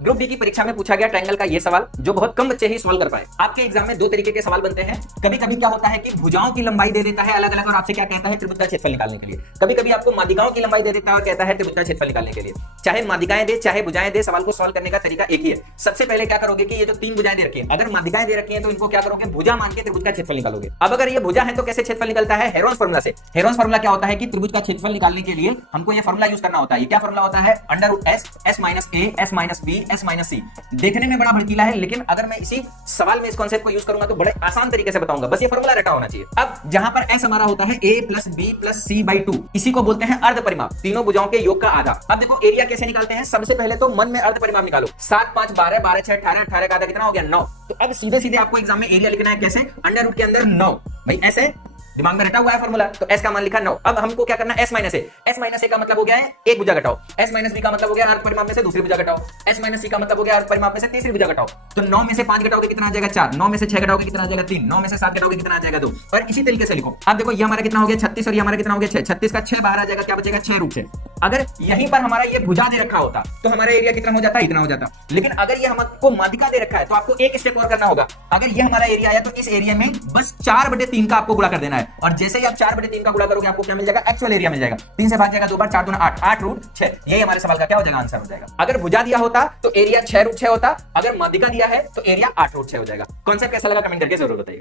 Group D की परीक्षा में पूछा गया ट्रायंगल का ये सवाल जो बहुत कम बच्चे ही सॉल्व कर पाए। आपके एग्जाम में दो तरीके के सवाल बनते हैं। कभी कभी क्या होता है कि भुजाओं की लंबाई दे देता है अलग अलग और आपसे क्या कहता है त्रिभुज का क्षेत्रफल निकालने के लिए। कभी कभी आपको माध्यिकाओं की लंबाई दे देता है और कहता है त्रिभुज का क्षेत्रफल निकालने के लिए। चाहे माध्यिकाएं दे चाहे भुजाएं दे, सवाल को सॉल्व करने का तरीका एक ही है। सबसे पहले क्या करोगे कि ये जो तीन भुजाएं दे रखी है, अगर माध्यिकाएं दे रखी है तो इनको क्या करोगे, भुजा मान के त्रिभुज का क्षेत्रफल निकालोगे। अब अगर ये भुजा है तो कैसे क्षेत्रफल निकलता है, हेरोन्स फार्मूला से। हेरोन्स फार्मूला क्या होता है कि त्रिभुज का क्षेत्रफल निकालने के लिए हमको ये फार्मूला यूज करना होता है। ये क्या फार्मूला होता है, √s minus a s minus b s minus c। देखने में बड़ा भड़कीला है, लेकिन अगर मैं इसी सवाल में इस कॉन्सेप्ट को यूज करूंगा तो बड़े आसान तरीके से बताऊंगा। बस ये फार्मूला रटा होना चाहिए। अब जहां पर s हमारा होता है a plus b plus c by 2, इसी को बोलते हैं अर्ध परिमाप, तीनों भुजाओं के योग का आधा। अब देखो एरिया कैसे निकालते हैं, सबसे पहले तो मन में अर्ध परिमाप निकालो। 7 5 12 12 6 18, 18 का आधा कितना हो गया 9। तो अब सीधे सीधे आपको एग्जाम में एरिया लिखना है कैसे, अंडर रूट के अंदर 9। भाई ऐसे दिमाग में रटा हुआ है फॉर्मूला, तो s का मान लिखा 9। अब हमको क्या करना है, s माइनस a का मतलब हो गया है एक भुजा घटाओ, s माइनस b का मतलब हो गया अर्ध परिमाप में से दूसरी भुजा घटाओ, s माइनस c का मतलब हो गया अर्ध परिमाप में से तीसरी भुजा घटाओ। तो 9 में से 5 घटाओगे कितना आ जाएगा 4, 9 में से 6 घटाओगे कितना आ जाएगा 3, 9 में से 7 घटाओगे कितना आ जाएगा 2। और इसी तरीके से लिखो। अब देखो ये हमारा कितना हो गया 36 और ये हमारा कितना हो गया 6, 36 का 6 बाहर आ जाएगा, क्या बचेगा 6 रूट 6। अगर यहीं पर हमारा ये भुजा दे रखा होता तो हमारा एरिया कितना हो जाता, इतना हो जाता। लेकिन अगर ये हमको माध्यिका दे रखा है तो आपको एक स्टेप और करना होगा। अगर ये हमारा एरिया आया तो इस एरिया में बस 4/3 का आपको गुणा कर देना है, और जैसे ही आप 4/3 का गुणा करोगे आपको क्या मिल जाएगा, एक्चुअल एरिया मिल जाएगा। 3 से भाग जाएगा 2 बार, 4 दूना 8, 8 रूट 6। यही हमारे सवाल का क्या हो जाएगा, आंसर हो जाएगा। अगर भुजा दिया होता तो एरिया 6 रूट 6 होता, अगर माध्यिका दिया है तो एरिया 8 रूट 6 हो जाएगा। कॉन्सेप्ट कैसा लगा कमेंट करके जरूर बताइए।